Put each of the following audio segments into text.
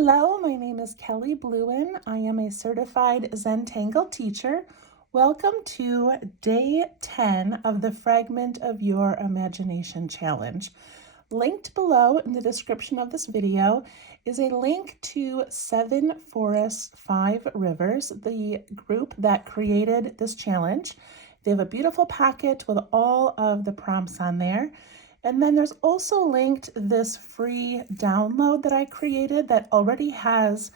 Hello, my name is Kelly Bluen. I am a certified Zentangle teacher. Welcome to day 10 of the Fragment of Your Imagination Challenge. Linked below in the description of this video is a link to 7 Forests, 5 Rivers, the group that created this challenge. They have a beautiful packet with all of the prompts on there. And then there's also linked this free download that I created that already has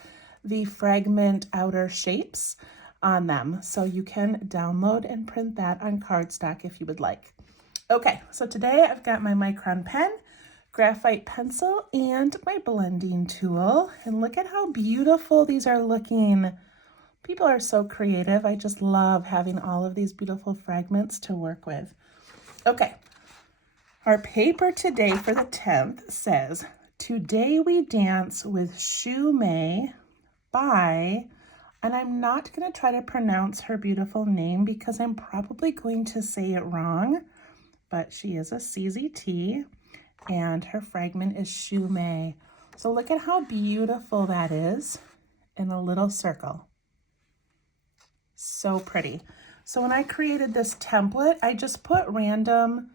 the fragment outer shapes on them. So you can download and print that on cardstock if you would like. Okay, so today I've got my micron pen, graphite pencil, and my blending tool. And look at how beautiful these are looking. People are so creative. I just love having all of these beautiful fragments to work with. Okay. Our paper today for the 10th says, "Today we dance with Shu-May by," and I'm not going to try to pronounce her beautiful name because I'm probably going to say it wrong, but she is a CZT and her fragment is Shu-May. So look at how beautiful that is in a little circle. So pretty. So when I created this template, I just put random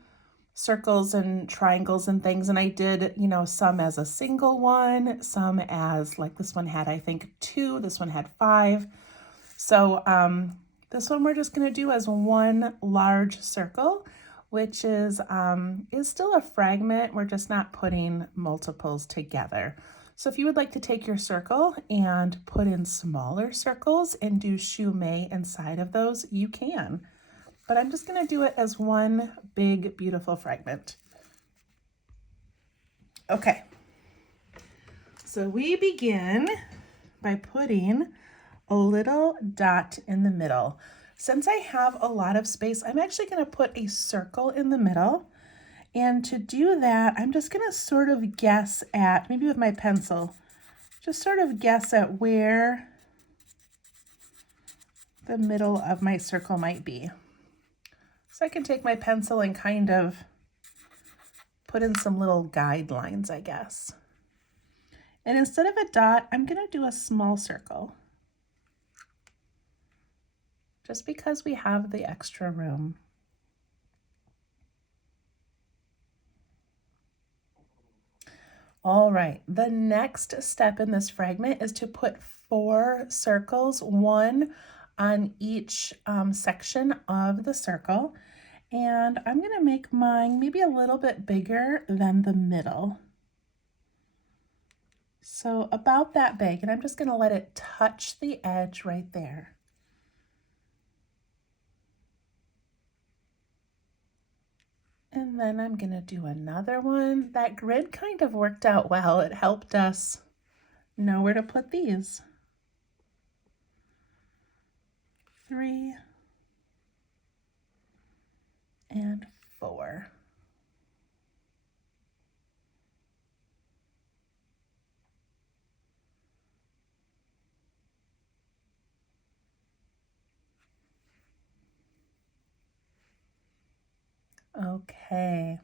circles and triangles and things, and I did, some as a single one, some as, like this one had, I think, 2, this one had 5. So this one we're just going to do as one large circle, which is still a fragment. We're just not putting multiples together. So if you would like to take your circle and put in smaller circles and do Shu-May inside of those, you can. But I'm just going to do it as one big, beautiful fragment. Okay, so we begin by putting a little dot in the middle. Since I have a lot of space, I'm actually going to put a circle in the middle. And to do that, I'm just going to sort of guess at, maybe with my pencil, just sort of guess at where the middle of my circle might be. So I can take my pencil and kind of put in some little guidelines, I guess. And instead of a dot, I'm going to do a small circle, just because we have the extra room. All right, the next step in this fragment is to put 4 circles, one on each section of the circle. And I'm going to make mine maybe a little bit bigger than the middle. So about that big, and I'm just going to let it touch the edge right there. And then I'm going to do another one. That grid kind of worked out well. It helped us know where to put these. 3 and 4. Okay,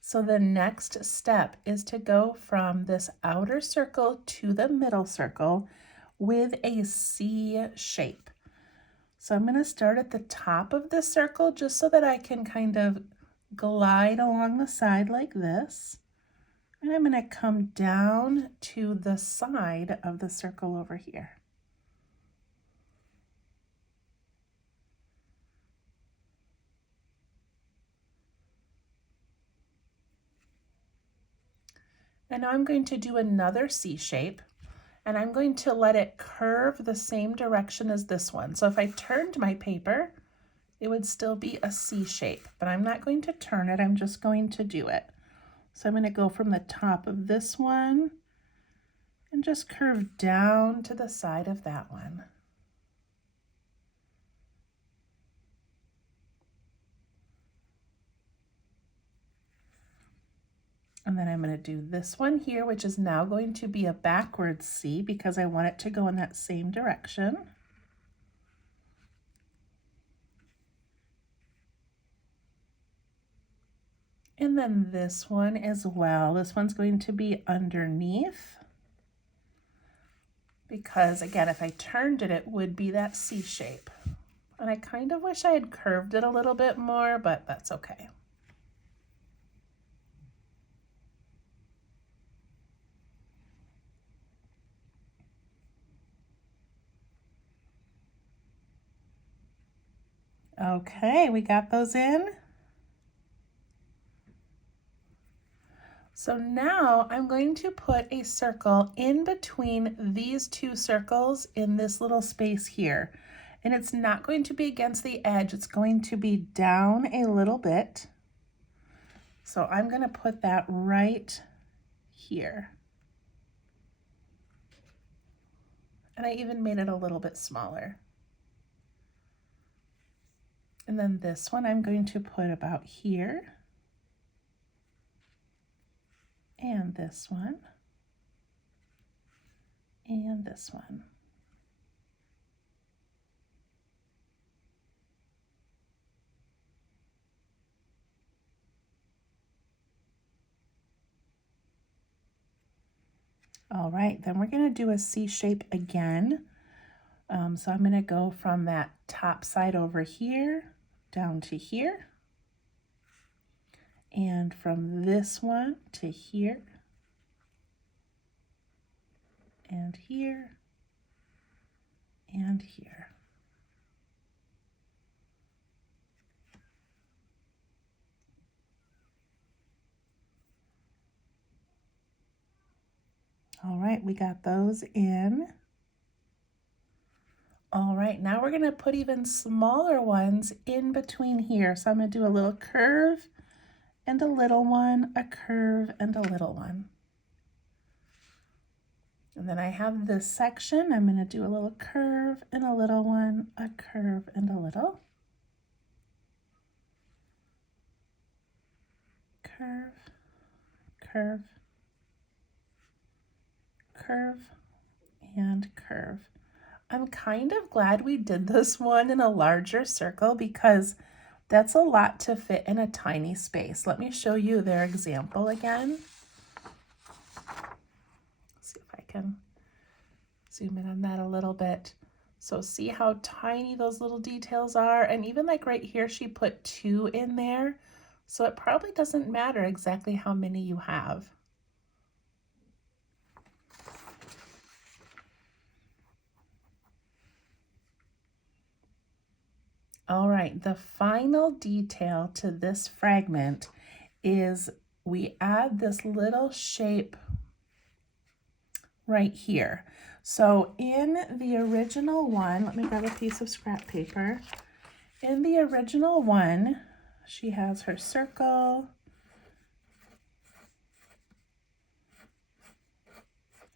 so the next step is to go from this outer circle to the middle circle with a C shape. So I'm going to start at the top of the circle just so that I can kind of glide along the side like this. And I'm going to come down to the side of the circle over here. And now I'm going to do another C shape, and I'm going to let it curve the same direction as this one. So if I turned my paper, it would still be a C shape, but I'm not going to turn it, I'm just going to do it. So I'm going to go from the top of this one and just curve down to the side of that one. And then I'm going to do this one here, which is now going to be a backwards C because I want it to go in that same direction. And then this one as well. This one's going to be underneath. because again, if I turned it, it would be that C shape. And I kind of wish I had curved it a little bit more, but that's okay. Okay, we got those in. So now I'm going to put a circle in between these two circles in this little space here. And it's not going to be against the edge, it's going to be down a little bit. So I'm going to put that right here. And I even made it a little bit smaller. And then this one I'm going to put about here. And this one. And this one. All right, then we're going to do a C shape again. So I'm going to go from that top side over here down to here. And from this one to here. And here. And here. All right, we got those in. All right, now we're gonna put even smaller ones in between here. So I'm gonna do a little curve and a little one, a curve and a little one. And then I have this section, I'm gonna do a little curve and a little one, a curve and a little. Curve, curve, curve, and curve. I'm kind of glad we did this one in a larger circle because that's a lot to fit in a tiny space. Let me show you their example again. See if I can zoom in on that a little bit. So see how tiny those little details are? And even like right here, she put 2 in there. So it probably doesn't matter exactly how many you have. All right, the final detail to this fragment is we add this little shape right here. So in the original one, let me grab a piece of scrap paper. In the original one, she has her circle.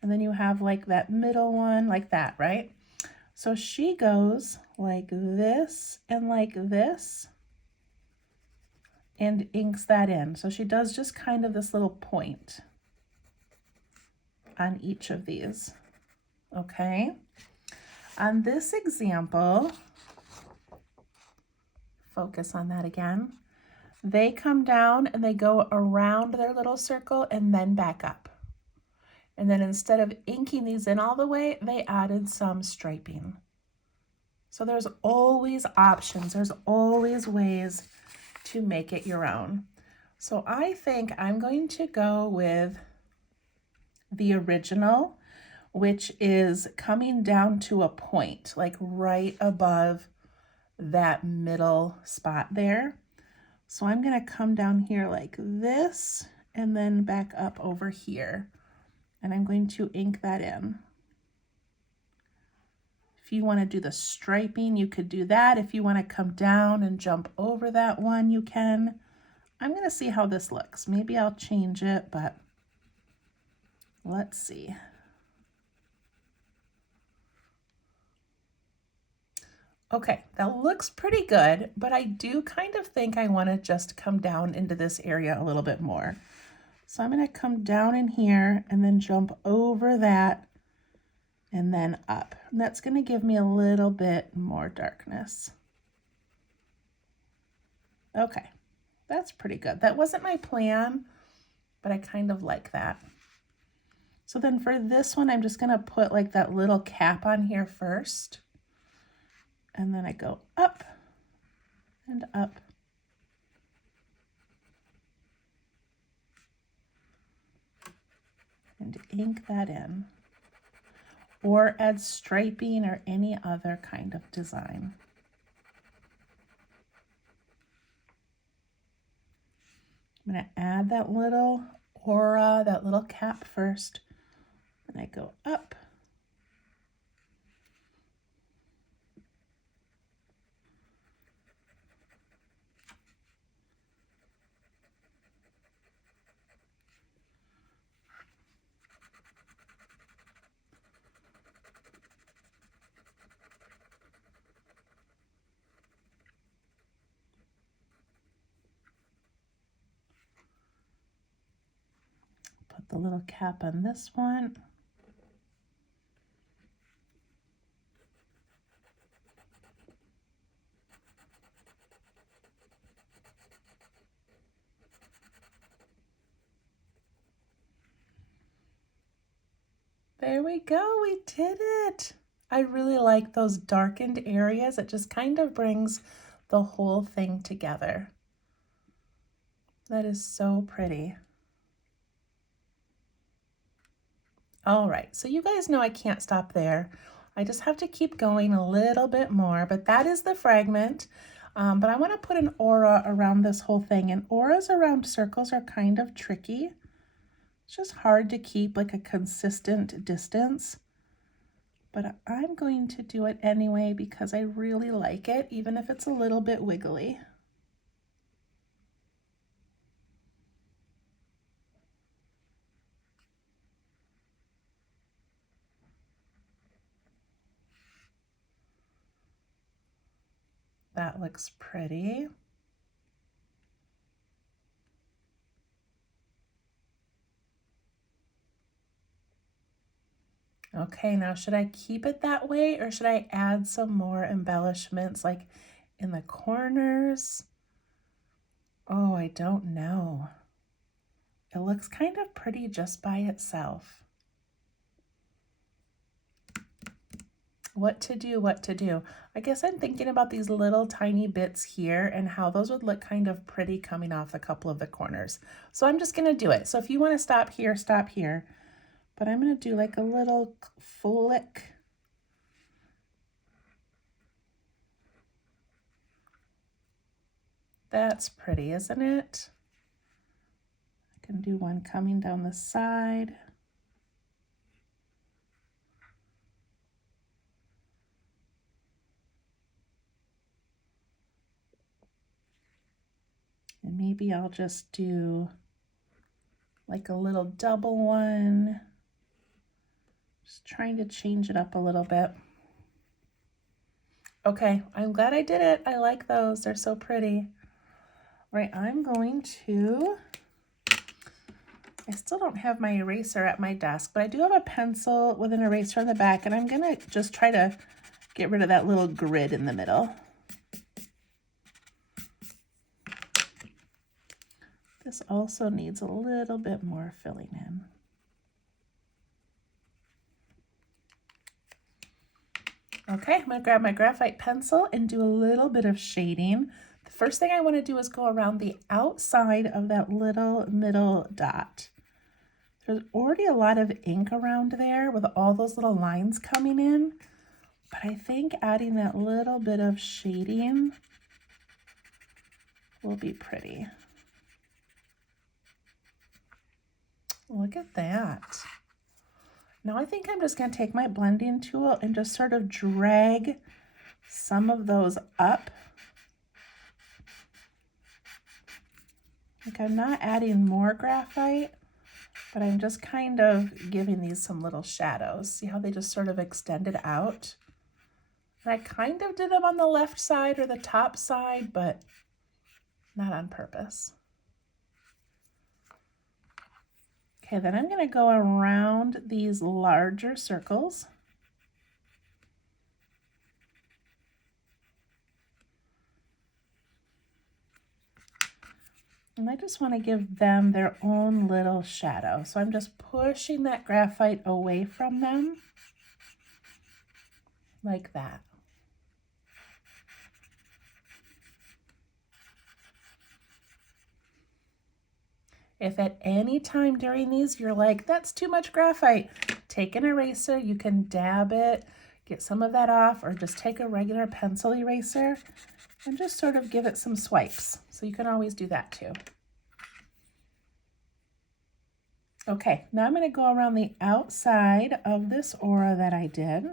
And then you have like that middle one, like that, right? So she goes like this and inks that in. So she does just kind of this little point on each of these, okay? On this example, focus on that again. They come down and they go around their little circle and then back up. And then instead of inking these in all the way, they added some striping. So there's always options. There's always ways to make it your own. So I think I'm going to go with the original, which is coming down to a point, like right above that middle spot there. So I'm going to come down here like this and then back up over here. And I'm going to ink that in. If you want to do the striping, you could do that. If you want to come down and jump over that one, you can. I'm going to see how this looks. Maybe I'll change it, but let's see. Okay, that looks pretty good, but I do kind of think I want to just come down into this area a little bit more. So I'm going to come down in here and then jump over that and then up. And that's going to give me a little bit more darkness. Okay, that's pretty good. That wasn't my plan, but I kind of like that. So then for this one, I'm just gonna put like that little cap on here first. And then I go up and up. And ink that in. Or add striping or any other kind of design. I'm gonna add that little aura, that little cap first. And I go up. Put the little cap on this one. There we go, we did it. I really like those darkened areas. It just kind of brings the whole thing together. That is so pretty. All right, so you guys know I can't stop there. I just have to keep going a little bit more, but that is the fragment. But I want to put an aura around this whole thing, and auras around circles are kind of tricky. It's just hard to keep like a consistent distance, but I'm going to do it anyway because I really like it, even if it's a little bit wiggly. That looks pretty. Okay, now should I keep it that way or should I add some more embellishments like in the corners? Oh, I don't know. It looks kind of pretty just by itself. What to do, what to do. I guess I'm thinking about these little tiny bits here and how those would look kind of pretty coming off a couple of the corners. So I'm just gonna do it. So if you wanna stop here, stop here. But I'm gonna do like a little flick. That's pretty, isn't it? I can do one coming down the side. And maybe I'll just do like a little double one. Just trying to change it up a little bit. Okay, I'm glad I did it. I like those, they're so pretty. All right, I'm going to, I still don't have my eraser at my desk, but I do have a pencil with an eraser on the back, and I'm gonna just try to get rid of that little grid in the middle. This also needs a little bit more filling in. Okay, I'm gonna grab my graphite pencil and do a little bit of shading. The first thing I wanna do is go around the outside of that little middle dot. There's already a lot of ink around there with all those little lines coming in, but I think adding that little bit of shading will be pretty. Look at that. Now I think I'm just going to take my blending tool and just sort of drag some of those up. Like I'm not adding more graphite, but I'm just kind of giving these some little shadows. See how they just sort of extended out? And I kind of did them on the left side or the top side, but not on purpose. Okay, then I'm going to go around these larger circles. And I just want to give them their own little shadow. So I'm just pushing that graphite away from them like that. If at any time during these you're like, that's too much graphite, take an eraser, you can dab it, get some of that off, or just take a regular pencil eraser and just sort of give it some swipes. So you can always do that too. Okay, now I'm going to go around the outside of this aura that I did.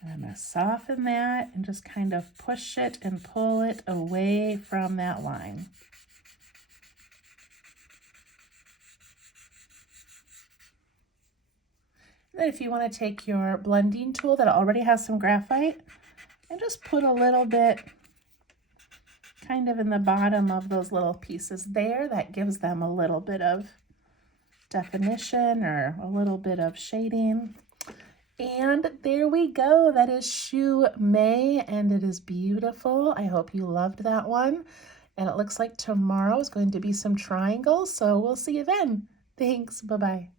And I'm going to soften that and just kind of push it and pull it away from that line. And then if you want to take your blending tool that already has some graphite and just put a little bit kind of in the bottom of those little pieces there, that gives them a little bit of definition or a little bit of shading. And there we go. That is Shu-May, and it is beautiful. I hope you loved that one. And it looks like tomorrow is going to be some triangles, so we'll see you then. Thanks. Bye-bye.